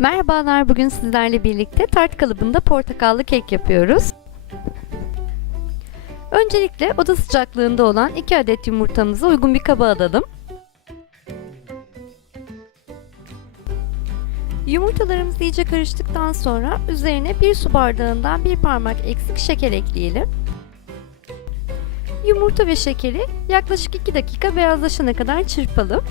Merhabalar, bugün sizlerle birlikte tart kalıbında portakallı kek yapıyoruz. Öncelikle oda sıcaklığında olan 2 adet yumurtamızı uygun bir kaba alalım. Yumurtalarımız iyice karıştıktan sonra üzerine 1 su bardağından 1 parmak eksik şeker ekleyelim. Yumurta ve şekeri yaklaşık 2 dakika beyazlaşana kadar çırpalım.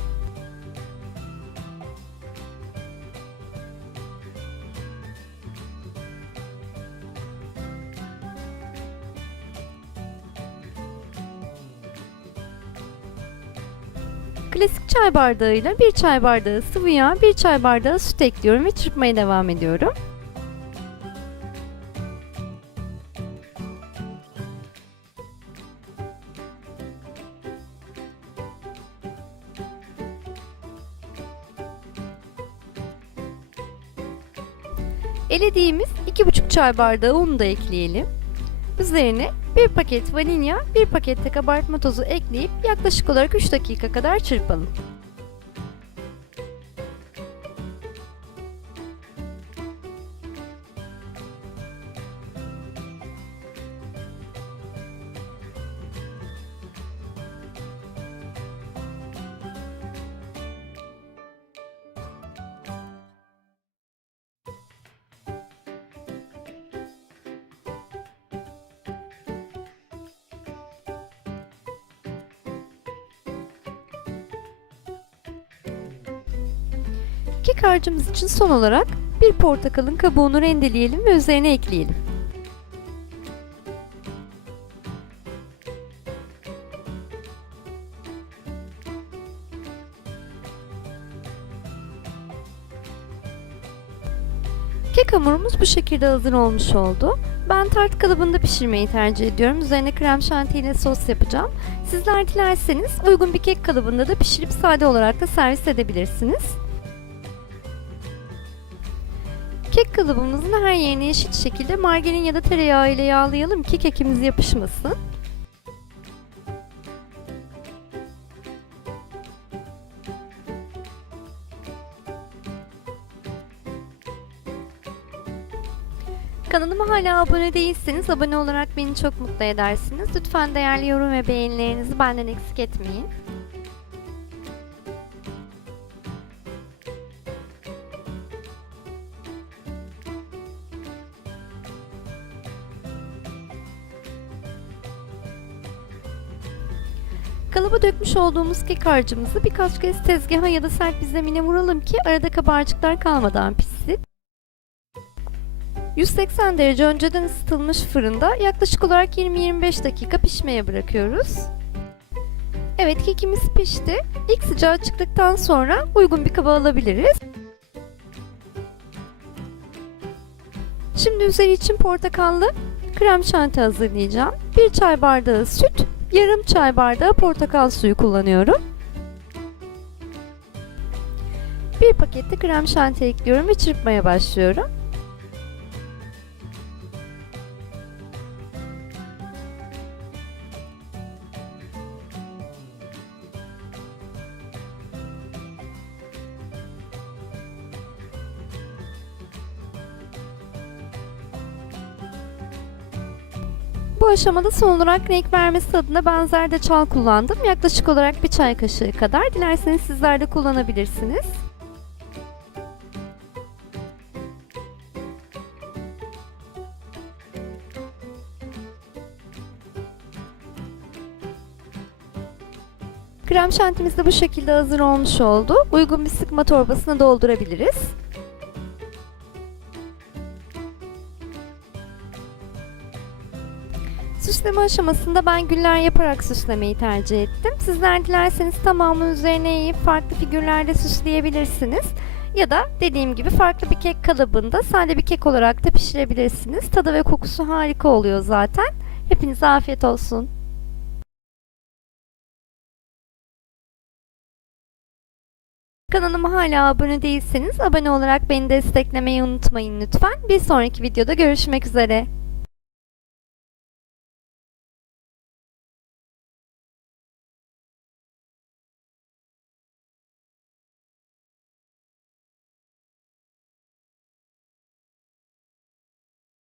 Klasik çay bardağıyla bir çay bardağı sıvı yağ, bir çay bardağı süt ekliyorum ve çırpmaya devam ediyorum. Elediğimiz 2,5 çay bardağı unu da ekleyelim. Üzerine bir paket vanilya, bir paket de kabartma tozu ekleyip yaklaşık olarak 3 dakika kadar çırpalım. Kek harcımız için son olarak bir portakalın kabuğunu rendeleyelim ve üzerine ekleyelim. Kek hamurumuz bu şekilde hazır olmuş oldu. Ben tart kalıbında pişirmeyi tercih ediyorum. Üzerine krem şanti ile sos yapacağım. Sizler dilerseniz uygun bir kek kalıbında da pişirip sade olarak da servis edebilirsiniz. Kek kalıbımızın her yerine eşit şekilde margarin ya da tereyağı ile yağlayalım ki kekimiz yapışmasın. Kanalıma hala abone değilseniz abone olarak beni çok mutlu edersiniz. Lütfen değerli yorum ve beğenilerinizi benden eksik etmeyin. Kalıba dökmüş olduğumuz kek harcımızı birkaç kez tezgaha ya da sert bir zemine vuralım ki arada kabarcıklar kalmadan pişsin. 180 derece önceden ısıtılmış fırında yaklaşık olarak 20-25 dakika pişmeye bırakıyoruz. Evet kekimiz pişti. İlk sıcağı çıktıktan sonra uygun bir kaba alabiliriz. Şimdi üzeri için portakallı krem şanti hazırlayacağım. 1 çay bardağı süt, yarım çay bardağı portakal suyu kullanıyorum. Bir pakette krem şanti ekliyorum ve çırpmaya başlıyorum. Bu aşamada son olarak renk vermesi adına ben zerdeçal kullandım. Yaklaşık olarak bir çay kaşığı kadar. Dilerseniz sizler de kullanabilirsiniz. Krem şantimiz de bu şekilde hazır olmuş oldu. Uygun bir sıkma torbasına doldurabiliriz. Süsleme aşamasında ben güller yaparak süslemeyi tercih ettim. Sizler dilerseniz tamamının üzerine eğip farklı figürlerde süsleyebilirsiniz. Ya da dediğim gibi farklı bir kek kalıbında sade bir kek olarak da pişirebilirsiniz. Tadı ve kokusu harika oluyor zaten. Hepinize afiyet olsun. Kanalıma hala abone değilseniz abone olarak beni desteklemeyi unutmayın lütfen. Bir sonraki videoda görüşmek üzere.